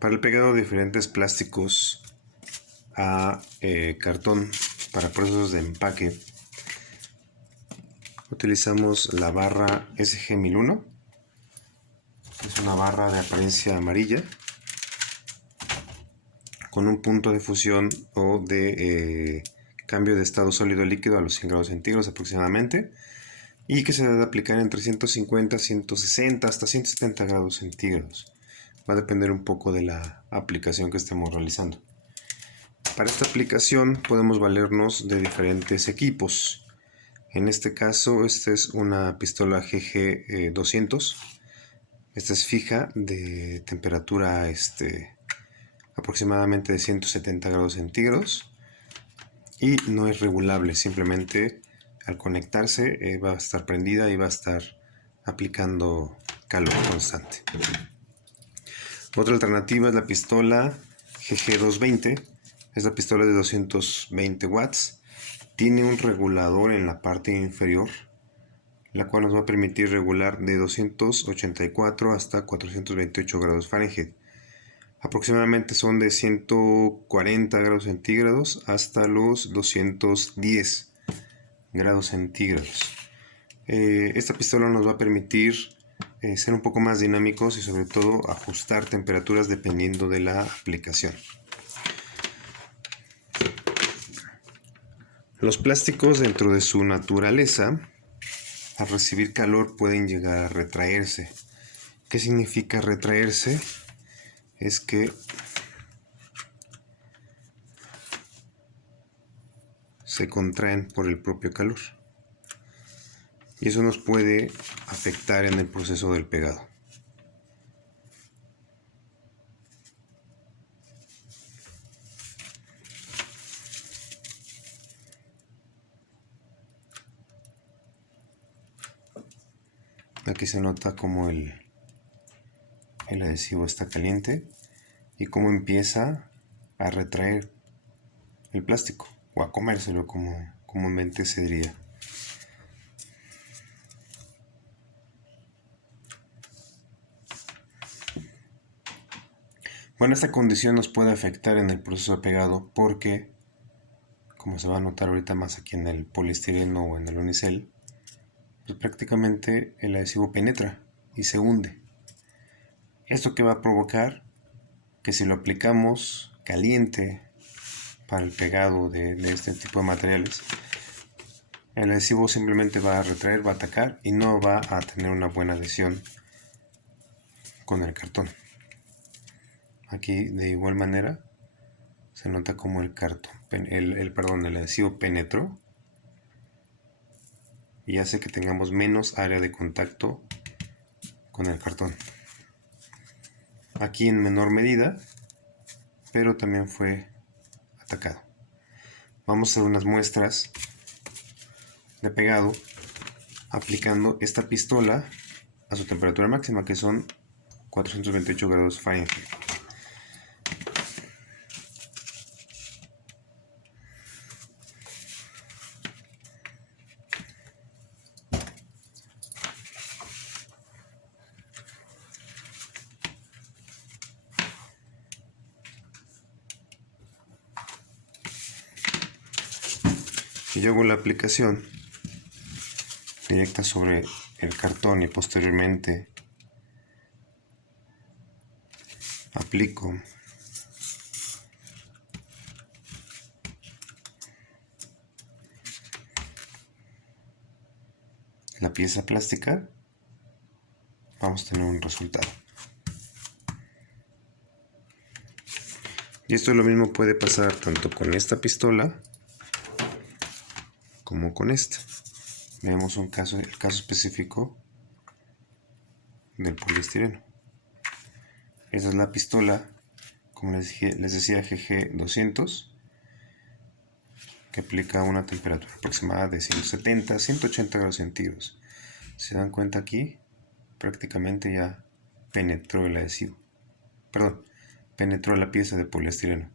Para el pegado de diferentes plásticos a cartón para procesos de empaque, utilizamos la barra SG1001. Es una barra de apariencia amarilla con un punto de fusión o de cambio de estado sólido a líquido a los 100 grados centígrados aproximadamente, y que se debe aplicar entre 150, 160 hasta 170 grados centígrados. Va a depender un poco de la aplicación que estemos realizando. Para esta aplicación podemos valernos de diferentes equipos. En este caso, esta es una pistola GG200. Esta es fija, de temperatura aproximadamente de 170 grados centígrados, y no es regulable. Simplemente al conectarse va a estar prendida y va a estar aplicando calor constante. Otra alternativa es la pistola GG220. Es la pistola de 220 watts. Tiene un regulador en la parte inferior, la cual nos va a permitir regular de 284 hasta 428 grados Fahrenheit. Aproximadamente son de 140 grados centígrados hasta los 210 grados centígrados. Esta pistola nos va a permitir ser un poco más dinámicos y sobre todo ajustar temperaturas dependiendo de la aplicación. Los plásticos, dentro de su naturaleza, al recibir calor pueden llegar a retraerse. ¿Qué significa retraerse? Es que se contraen por el propio calor, y eso nos puede afectar en el proceso del pegado. Aquí se nota como el adhesivo está caliente y cómo empieza a retraer el plástico, o a comérselo, como comúnmente se diría. Bueno, esta condición nos puede afectar en el proceso de pegado porque, como se va a notar ahorita más aquí en el poliestireno o en el unicel, pues prácticamente el adhesivo penetra y se hunde. ¿Esto qué va a provocar? Que si lo aplicamos caliente para el pegado de este tipo de materiales, el adhesivo simplemente va a retraer, va a atacar y no va a tener una buena adhesión con el cartón. Aquí de igual manera se nota como el cartón, el adhesivo penetró y hace que tengamos menos área de contacto con el cartón. Aquí en menor medida, pero también fue atacado. Vamos a hacer unas muestras de pegado aplicando esta pistola a su temperatura máxima, que son 428 grados Fahrenheit. Y yo hago la aplicación directa sobre el cartón y posteriormente aplico la pieza plástica, vamos a tener un resultado. Y esto lo mismo puede pasar tanto con esta pistola como con esta. Vemos el caso específico del poliestireno. Esta es la pistola, como les decía, GG200, que aplica una temperatura aproximada de 170 a 180 grados centígrados. Si se dan cuenta, aquí prácticamente ya penetró el adhesivo. Perdón, penetró la pieza de poliestireno.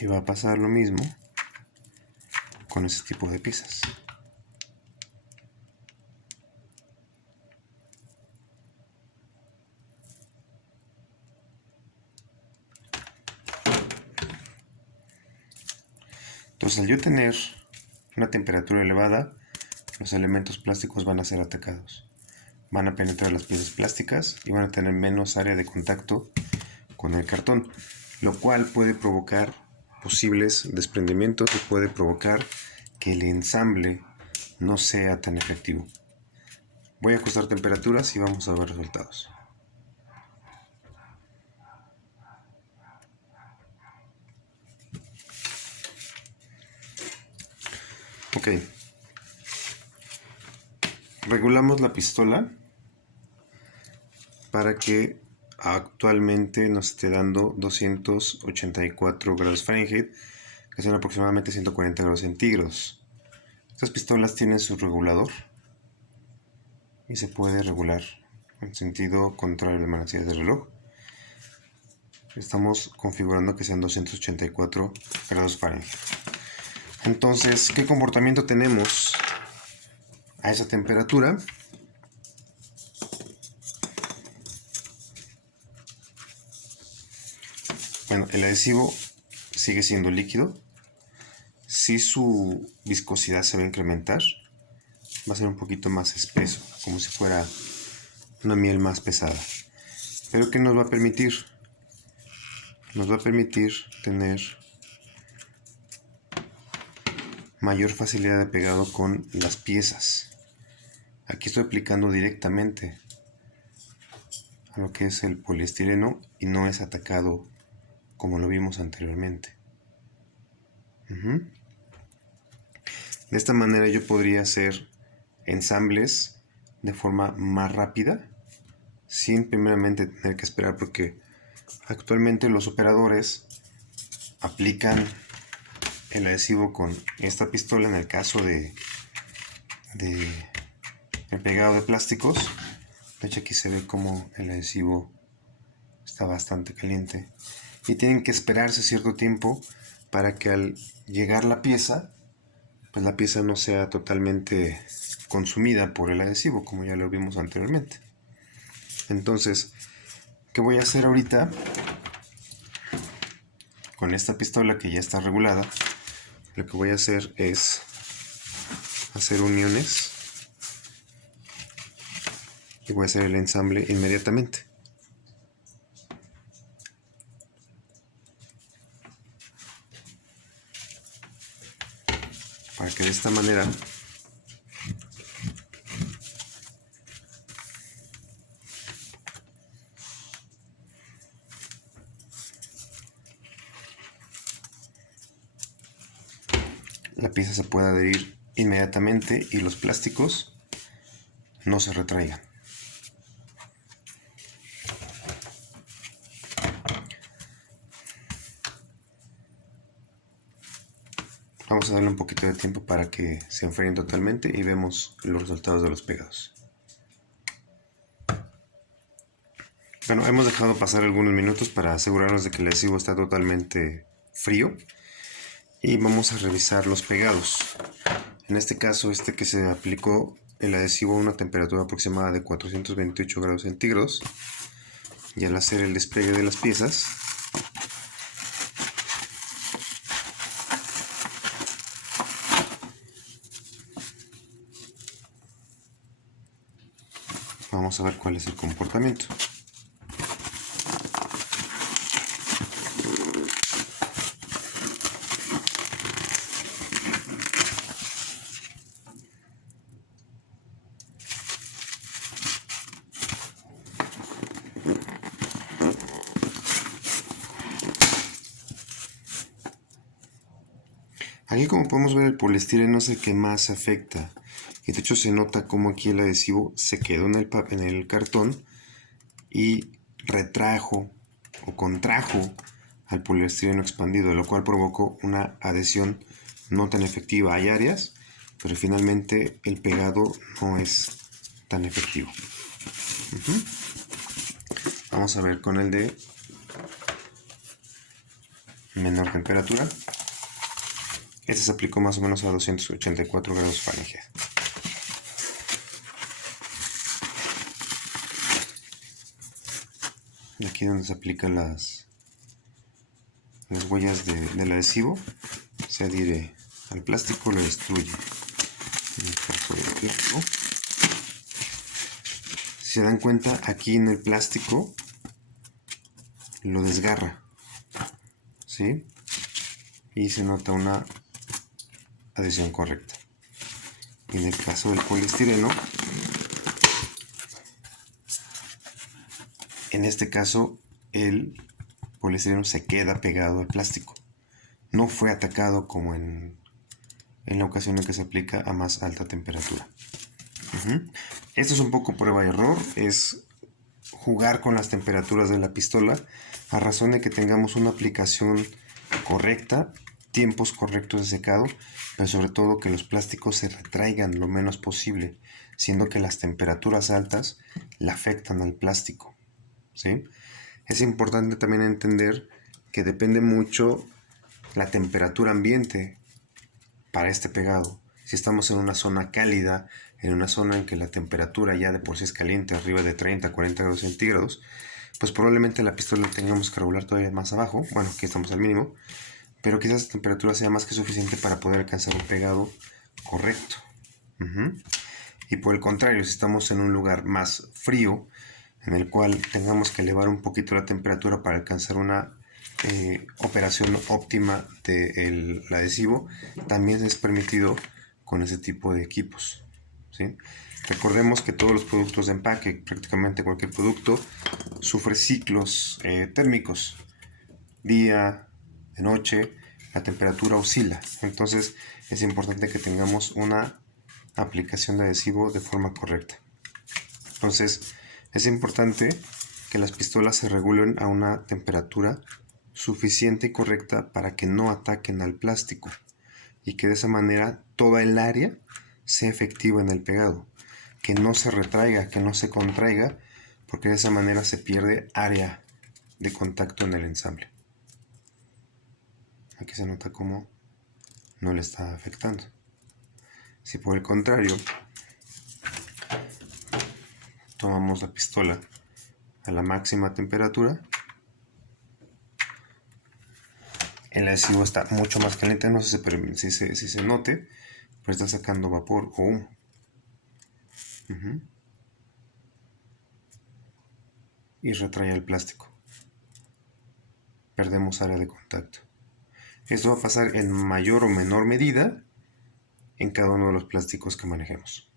Y va a pasar lo mismo con ese tipo de piezas. Entonces, al yo tener una temperatura elevada, los elementos plásticos van a ser atacados. Van a penetrar las piezas plásticas y van a tener menos área de contacto con el cartón, lo cual puede provocar posibles desprendimientos y puede provocar que el ensamble no sea tan efectivo. Voy a ajustar temperaturas y vamos a ver resultados. Ok. Regulamos la pistola para que actualmente nos esté dando 284 grados Fahrenheit, que son aproximadamente 140 grados centígrados. Estas pistolas tienen su regulador y se puede regular en sentido contrario de manecillas de reloj. Estamos configurando que sean 284 grados Fahrenheit. Entonces, ¿qué comportamiento tenemos a esa temperatura? Bueno, el adhesivo sigue siendo líquido. Si su viscosidad se va a incrementar, va a ser un poquito más espeso, como si fuera una miel más pesada. Pero ¿qué nos va a permitir? Nos va a permitir tener mayor facilidad de pegado con las piezas. Aquí estoy aplicando directamente a lo que es el poliestireno y no es atacado como lo vimos anteriormente. De esta manera yo podría hacer ensambles de forma más rápida sin primeramente tener que esperar, porque actualmente los operadores aplican el adhesivo con esta pistola en el caso de el pegado de plásticos. De hecho, aquí se ve como el adhesivo está bastante caliente y tienen que esperarse cierto tiempo para que al llegar la pieza, pues la pieza no sea totalmente consumida por el adhesivo, como ya lo vimos anteriormente. Entonces, ¿qué voy a hacer ahorita? Con esta pistola que ya está regulada, lo que voy a hacer es hacer uniones y voy a hacer el ensamble inmediatamente. Para que de esta manera la pieza se pueda adherir inmediatamente y los plásticos no se retraigan. Vamos a darle un poquito de tiempo para que se enfríen totalmente y vemos los resultados de los pegados. Bueno, hemos dejado pasar algunos minutos para asegurarnos de que el adhesivo está totalmente frío y vamos a revisar los pegados. En este caso, que se aplicó el adhesivo a una temperatura aproximada de 428 grados centígrados, y al hacer el despliegue de las piezas, vamos a ver cuál es el comportamiento. Aquí, como podemos ver, el poliestireno es el que más afecta. Y de hecho se nota como aquí el adhesivo se quedó en el cartón y retrajo o contrajo al poliestireno expandido, lo cual provocó una adhesión no tan efectiva. Hay áreas, pero finalmente el pegado no es tan efectivo. Vamos a ver con el de menor temperatura. Este se aplicó más o menos a 284 grados Fahrenheit. Y aquí donde se aplican las huellas del adhesivo, se adhiere al plástico lo destruye. En el caso del plástico, si se dan cuenta, aquí en el plástico lo desgarra, ¿sí? Y se nota una adhesión correcta. En el caso del poliestireno, en este caso el poliestireno se queda pegado al plástico. No fue atacado como en la ocasión en que se aplica a más alta temperatura. Esto es un poco prueba y error, es jugar con las temperaturas de la pistola a razón de que tengamos una aplicación correcta, tiempos correctos de secado, pero sobre todo que los plásticos se retraigan lo menos posible, siendo que las temperaturas altas le afectan al plástico, ¿sí? Es importante también entender que depende mucho la temperatura ambiente para este pegado. Si estamos en una zona cálida, en una zona en que la temperatura ya de por sí es caliente, arriba de 30, 40 grados centígrados, pues probablemente la pistola tengamos que regular todavía más abajo. Bueno, aquí estamos al mínimo, pero quizás la temperatura sea más que suficiente para poder alcanzar un pegado correcto. Y por el contrario, si estamos en un lugar más frío, en el cual tengamos que elevar un poquito la temperatura para alcanzar una operación óptima del adhesivo, también es permitido con ese tipo de equipos, ¿sí? Recordemos que todos los productos de empaque, prácticamente cualquier producto, sufre ciclos térmicos. Día, de noche, la temperatura oscila. Entonces es importante que tengamos una aplicación de adhesivo de forma correcta. Entonces es importante que las pistolas se regulen a una temperatura suficiente y correcta para que no ataquen al plástico y que de esa manera toda el área sea efectiva en el pegado, que no se retraiga, que no se contraiga, porque de esa manera se pierde área de contacto en el ensamble. Aquí se nota cómo no le está afectando. Si por el contrario tomamos la pistola a la máxima temperatura, el adhesivo está mucho más caliente, no sé si se note, pero está sacando vapor o humo. Y retrae el plástico. Perdemos área de contacto. Esto va a pasar en mayor o menor medida en cada uno de los plásticos que manejemos.